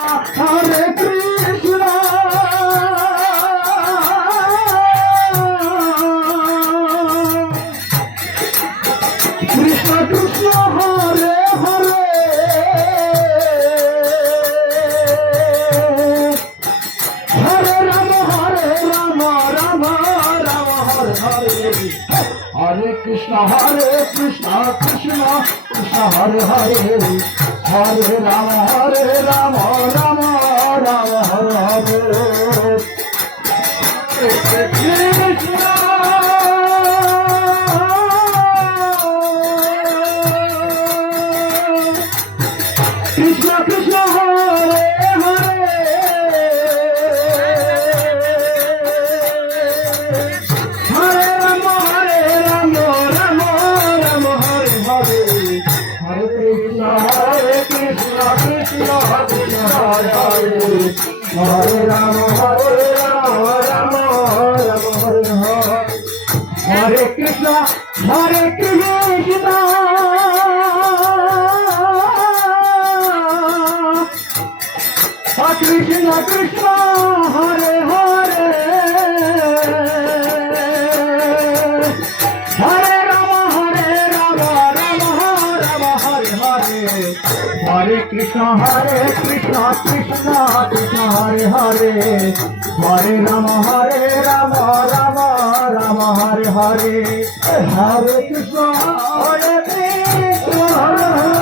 Hare Krishna, Krishna Krishna, Hare Hare, Hare Rama, Rama Rama, Hare Hare. Hare Krishna, Krishna Krishna, Hare Hare, Hare Rama, Rama Hare Hare. Krishna, Krishna Krishna, Hare Hare, Hare Rama, Rama Hare Hare. Hare Krishna, Krishna Krishna, Hare Hare, Hare Rama, Rama Hare Hare. Hare Krishna, Krishna, Krishna Krishna, Hare Hare, Hare Rama, Rama Hare Hare. Hare Krishna, Krishna Krishna, Hare Hare, Hare Rama, Rama Hare Hare. Hare Krishna, Krishna, Hare